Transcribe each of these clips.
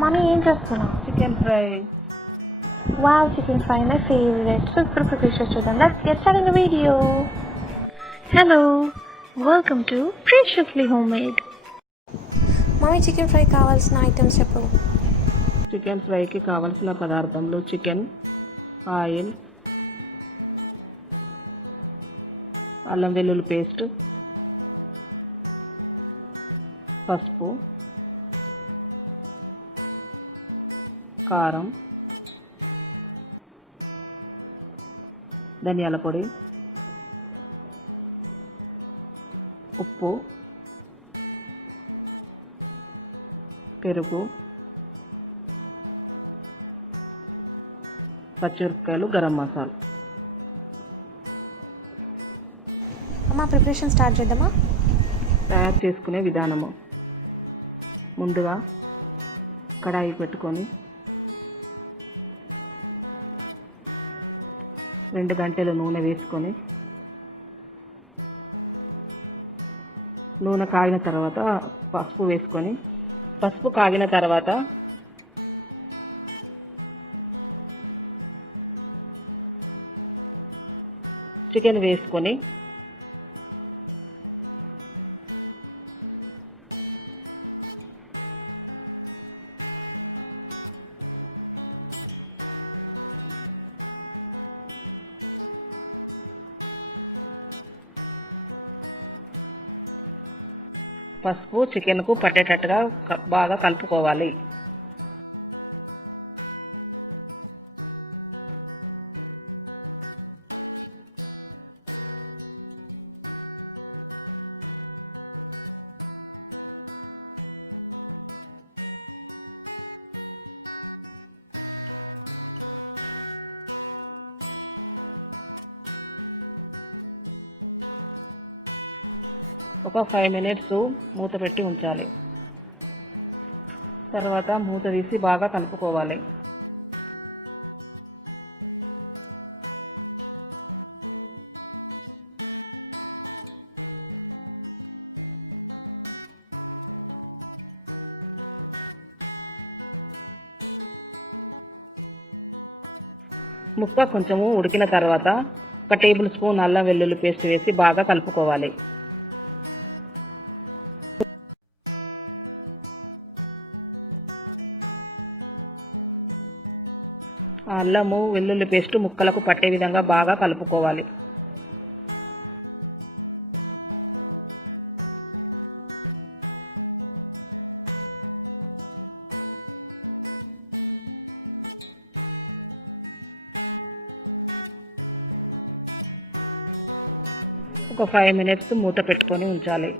Mummy ఏం చేస్తున్నావు? Chicken fry. Wow, chicken fry my favourite. So ఇప్పుడు ప్రిపరేషన్ చూద్దాం. Let's get started in the video. Hello, welcome to preciously homemade. Mummy, chicken fry కావాల్సిన items చెప్పు. Chicken ఫ్రైకి కావలసిన పదార్థాలు: చికెన్, ఆయిల్, అల్లం వెల్లుల్లి పేస్ట్, పసుపు, కారం, ధనియాల పొడి, ఉప్పు, పెరుగు, పచ్చిమిరపకాయలు, గరం మసాలా. అమ్మ, ప్రిపరేషన్ స్టార్ట్ చేద్దామా? తయారు చేసుకునే విధానము: ముందుగా కడాయి పెట్టుకొని 2 గంటలు నూనె వేసుకొని, నూనె కాగిన తర్వాత పసుపు వేసుకొని, పసుపు కాగిన తర్వాత చికెన్ వేసుకొని పసుపు చికెన్కు పట్టేటట్టుగా బాగా కలుపుకోవాలి. ఒక 5 మినిట్స్ మూత పెట్టి ఉంచాలి. తర్వాత మూత తీసి బాగా కలుపుకోవాలి. ముక్క కొంచెము ఉడికిన తర్వాత 1 టేబుల్ స్పూన్ అల్లం వెల్లుల్లి పేస్ట్ వేసి బాగా కలుపుకోవాలి. అల్లము వెల్లుల్లి పేస్ట్ ముక్కలకు పట్టే విధంగా బాగా కలుపుకోవాలి. ఒక 5 మినిట్స్ మూత పెట్టుకొని ఉంచాలి.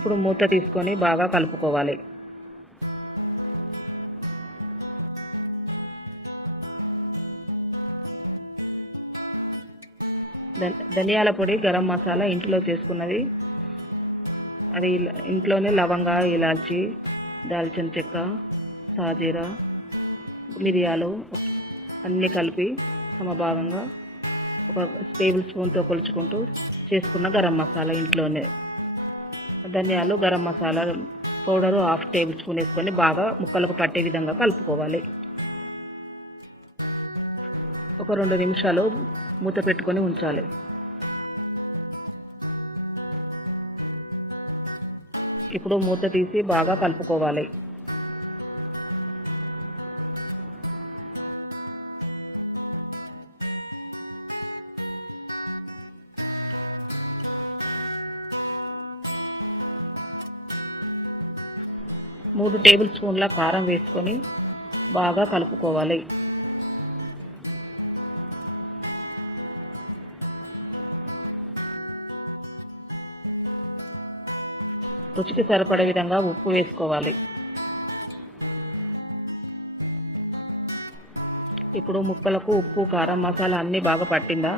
ఇప్పుడు మూత తీసుకొని బాగా కలుపుకోవాలి. ధనియాల పొడి, గరం మసాలా ఇంట్లో చేసుకున్నది. అది ఇంట్లోనే లవంగా, ఇలాచి, దాల్చిన చెక్క, సాజీరా, మిరియాలు అన్నీ కలిపి సమభాగంగా 1 టేబుల్ స్పూన్తో కొలుచుకుంటూ చేసుకున్న గరం మసాలా ఇంట్లోనే. ధనియాలు, garam masala powder 1/2 table spoon వేసుకొని బాగా ముక్కలకు పట్టే విధంగా కలుపుకోవాలి. ఒక 2 నిమిషాలు మూత పెట్టుకొని ఉంచాలి. ఇప్పుడు మూత తీసి బాగా కలుపుకోవాలి. మూడు టేబుల్ స్పూన్ల కారం వేసుకొని బాగా కలుపుకోవాలి. రుచికి సరిపడే విధంగా ఉప్పు వేసుకోవాలి. ఇప్పుడు ముక్కలకు ఉప్పు, కారం, మసాలా అన్నీ బాగా పట్టిందా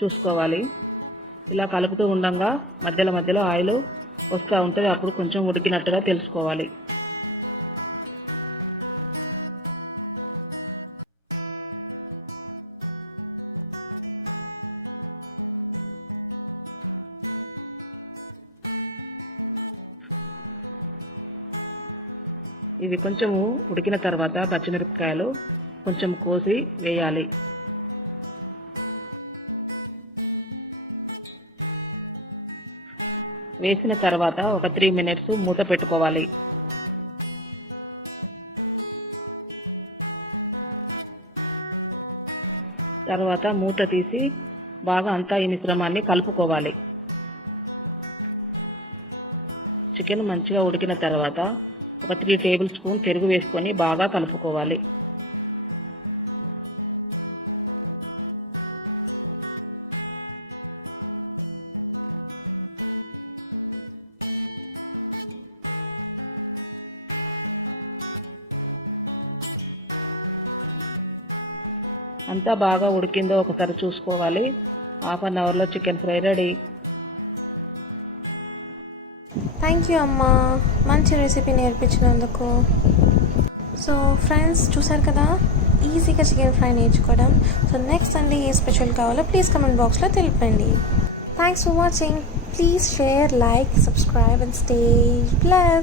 చూసుకోవాలి. ఇలా కలుపుతూ ఉండగా మధ్యలో మధ్యలో ఆయిల్ వస్తూ ఉంటుంది. అప్పుడు కొంచెం ఉడికినట్టుగా తెలుసుకోవాలి. ఇవి కొంచెము ఉడికిన తర్వాత పచ్చిమిరపకాయలు కొంచెం కోసి వేయాలి. వేసిన తర్వాత ఒక 3 మినిట్స్ మూత పెట్టుకోవాలి. తర్వాత మూత తీసి బాగా అంతా ఈ మిశ్రమాన్ని కలుపుకోవాలి. చికెన్ మంచిగా ఉడికిన తర్వాత ఒక 3 టేబుల్ స్పూన్ పెరుగు వేసుకొని బాగా కలుపుకోవాలి. అంతా బాగా ఉడికిందో ఒకసారి చూసుకోవాలి. హాఫ్ అన్ అవర్లో chicken fry ready. Thank you అమ్మా, మంచి రెసిపీ నేర్పించినందుకు. సో ఫ్రెండ్స్, చూసారు కదా ఈజీగా చికెన్ ఫ్రై నేర్చుకోవడం. సో నెక్స్ట్ సండే ఏ స్పెషల్ కావాలో ప్లీజ్ కమెంట్ బాక్స్లో తెలిపండి. Thanks for watching. Please share, like, subscribe and stay blessed.